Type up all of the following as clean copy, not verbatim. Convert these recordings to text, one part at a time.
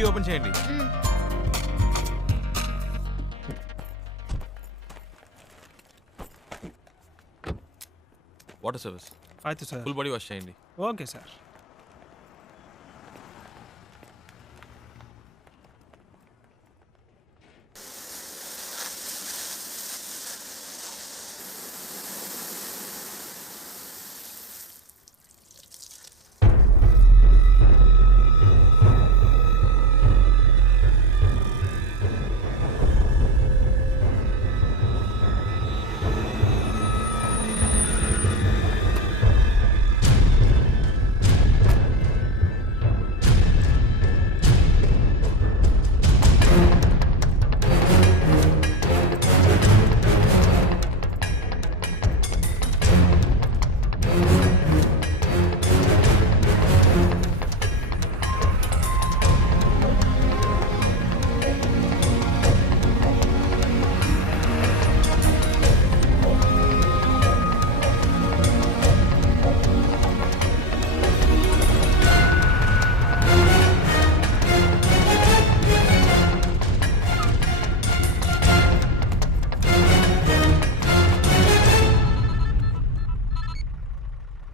ಡಿಕ್ಕಿ ಓಪನ್ చేయండి. Water service అయితే సార్ ఫుల్ బాడీ వాష్ చేయండి. Okay sir.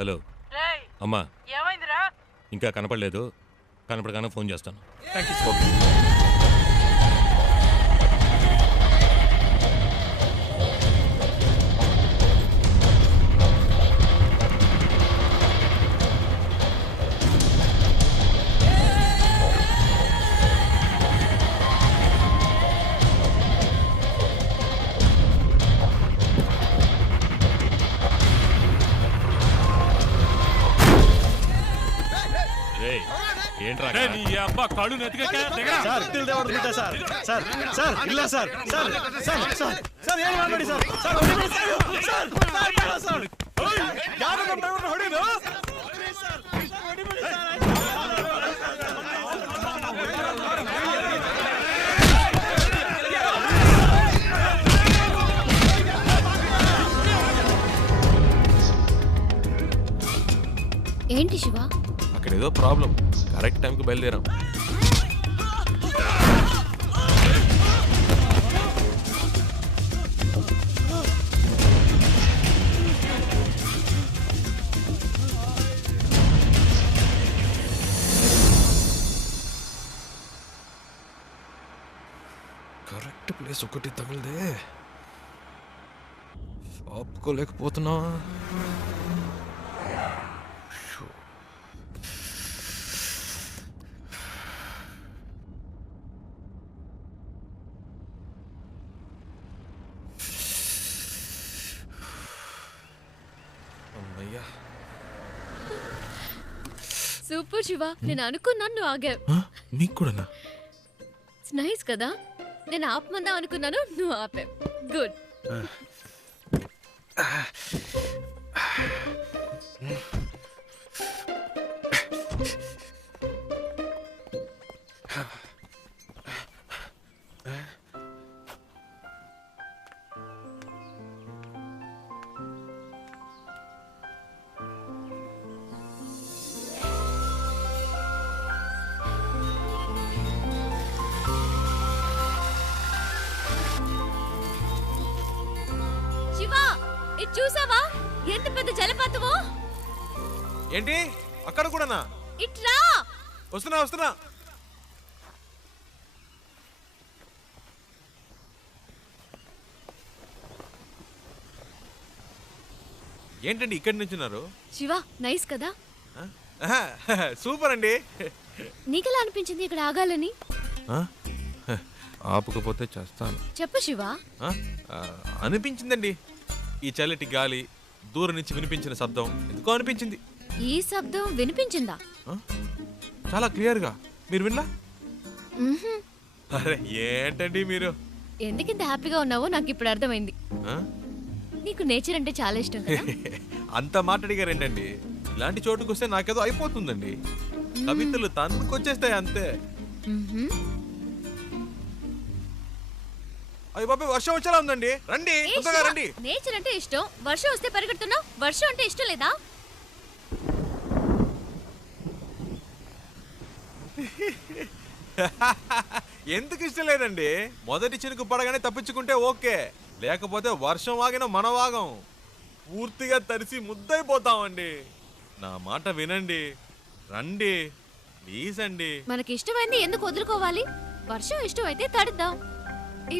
హలో అమ్మా, ఏమైందిరా? ఇంకా కనపడలేదు. కనపడగానే ఫోన్ చేస్తాను. ఏంట్రా నీ అబ్బా కళ్ళు నెత్తికెక్కా సార్ తిల్దేవడుకుంటా సార్. సార్ సార్ ಇಲ್ಲ sir. Sir sir sir sir ಏನು ಮಾಡಬೇಡಿ సార్. సార్ ಹೊಡಿಬೇಡಿ సార్. సార్ సార్ ಯಾರು ನಮ್ಮ ಡ್ರೈವರ್ ಹೊಡಿದು సార్ ಹೊಡಿಬೇಡಿ సార్. ఏంటి శివ? అక్కడ ఏదో ప్రాబ్లం. కరెక్ట్ టైంకి బయలుదేరాం. కరెక్ట్ ప్లేస్ ఒకటి తగిలిదే. ఆపుకోలేకపోతున్నా. సూపర్ శివ, నేను అనుకున్నాను నువ్వు ఆగావు. మీకు కూడా నైస్ కదా. నేను ఆపమందా అనుకున్నాను, నువ్వు ఆపావు. గుడ్. చూసావా ఎంత పెద్ద జలపాతమో? ఏంటి అక్కడ కూడానా? ఇట్రా. వస్తున్నా. ఏంటండి ఇక్కడి నుంచున్నారు? శివ నైస్ కదా. సూపర్ అండి. నీకెలా అనిపించింది ఇక్కడ ఆగాలని? ఆపకపోతే చేస్తాను. చెప్పు శివ. అనిపించిందండి. ఈ చల్లటి గాలి, దూరం నుంచి వినిపించిన శబ్దం ఎందుకో అనిపించింది. ఈ శబ్దం వినిపించిందా? చాలా క్లియర్ గా. మీరు వినలా? అరే ఏంటండి మీరు? ఎందుకింత హ్యాపీగా ఉన్నావో నాకు ఇప్పుడు అర్థమైంది. నీకు నేచర్ అంటే చాలా ఇష్టం కదా. అంత మాట్లాడిగారేంటండి? ఇలాంటి చోటుకు వస్తే నాకేదో అయిపోతుందండి. కవితలు తన్నుకొచ్చేస్తాయి అంతే. అయ్య బాబు వర్షం వచ్చేలా ఉందండి. రండి తొందరగా రండి. నేచర్ అంటే ఇష్టం, వర్షం వస్తే పరిగెడుతున్నావు. వర్షం అంటే ఇష్టం లేదా? ఎందుకు ఇష్టం లేదండి? మొదటి చినుకు పడగానే తప్పించుకుంటే ఓకే, లేకపోతే వర్షం ఆగిన మన వాగం పూర్తిగా తడిసి ముద్దైపోతామండి. నా మాట వినండి, రండి ప్లీజ్ అండి. మనకి ఇష్టమైంది ఎందుకు వదులుకోవాలి? వర్షం ఇష్టమైతే తడుద్దాం.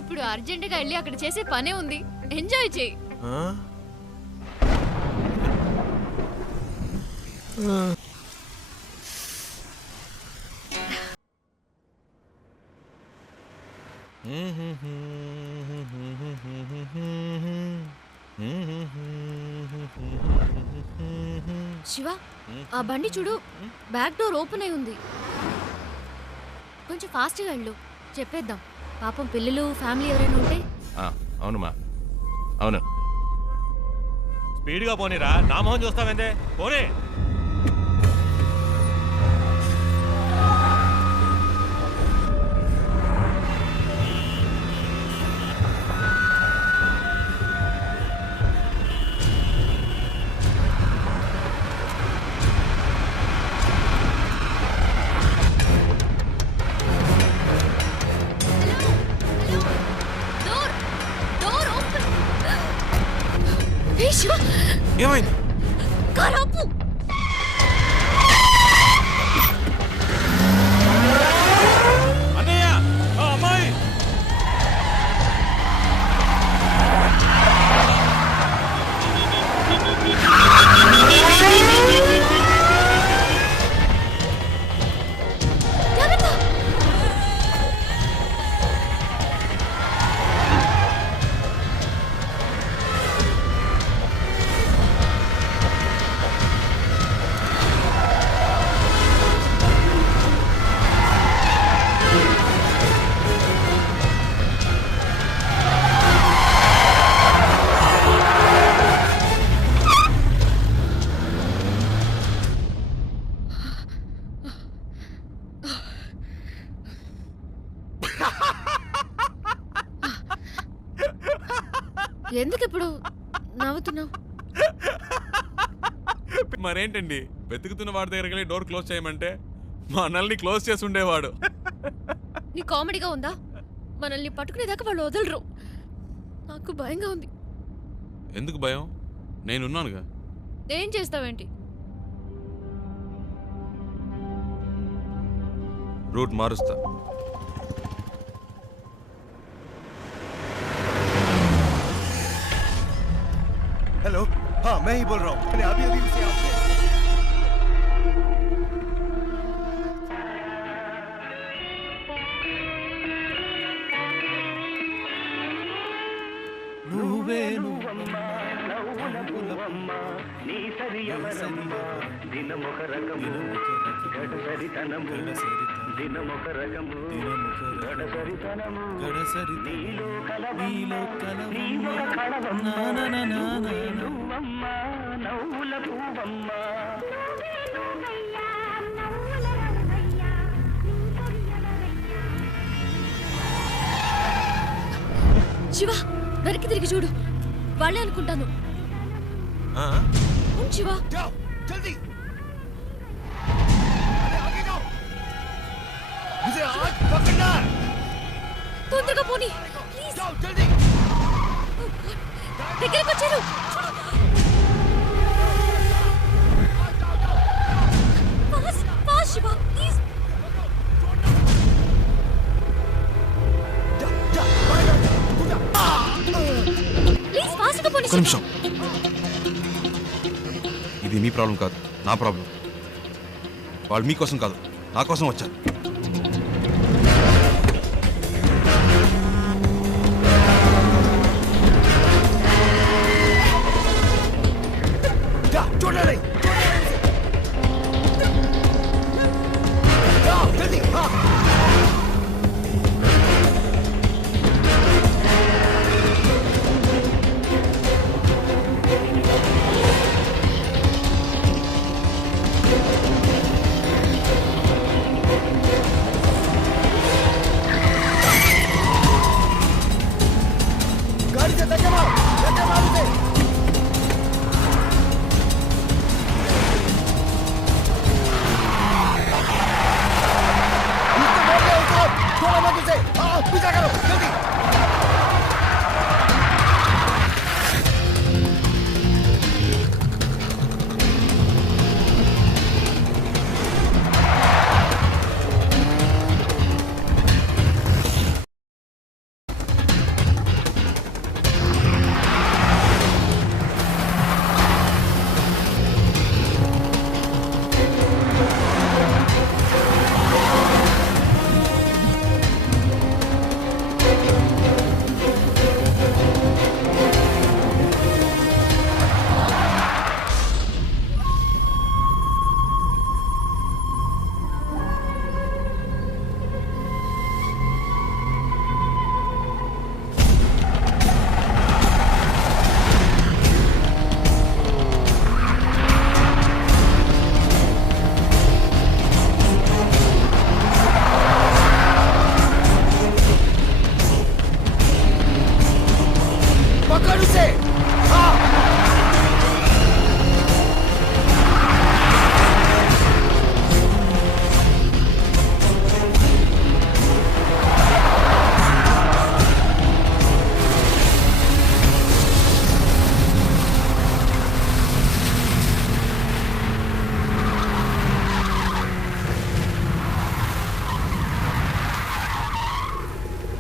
ఇప్పుడు అర్జెంటుగా వెళ్ళి అక్కడ చేసే పనే ఉంది, ఎంజాయ్ చేయి. ఆ? శివ, ఆ బండి చూడు, బ్యాక్ డోర్ ఓపెన్ అయి ఉంది. కొంచెం ఫాస్ట్గా వెళ్ళు, చెప్పేద్దాం. పాపం పిల్లలు ఫ్యామిలీ ఎవరైనా ఉంటే. అవునుమా, అవును. స్పీడ్గా పోనీరా, నా మొహం చూస్తావేందే, పోనీ. Door door open. ఏ శివ, ఏమైంది? కార్ ఆపు. అన్నయ్య, అమ్మాయి. జాగ్రత్త. ఎందుకు ఇప్పుడు నవ్వుతున్నావు? మరేంటండి, వెతుకుతున్న వాడి దగ్గరికి వెళ్ళి డోర్ క్లోజ్ చేయమంటే మనల్ని క్లోజ్ చేసి ఉండేవాడు. నీ కామెడీగా ఉందా? మనల్ని పట్టుకునేదాకా వాళ్ళు వదలరు. నాకు భయంగా ఉంది. ఎందుకు భయం? నేనున్నానుగా. ఏం చేస్తావేంటి? రూట్ మారుస్తా. हेलो, हाँ मैं ही बोल रहा हूँ. मैंने अभी अभी से आपसे శివ, వెనక్కి తిరిగి చూడు. వాళ్ళే అనుకుంటాను. ఆ? అవును శివ. जाओ जल्दी. अरे आगे जाओ. मुझे आज पकड़ना है. తొందరగా పోనీ ప్లీజ్. जाओ जल्दी. దగ్గరికి వచ్చారు. Fast fast Shiva please. Please ఫాస్ట్గా పోనీ. ఒక్క నిమిషం. ఇది మీ ప్రాబ్లం కాదు, నా ప్రాబ్లం. వాళ్ళు మీకోసం కాదు, నా కోసం వచ్చారు.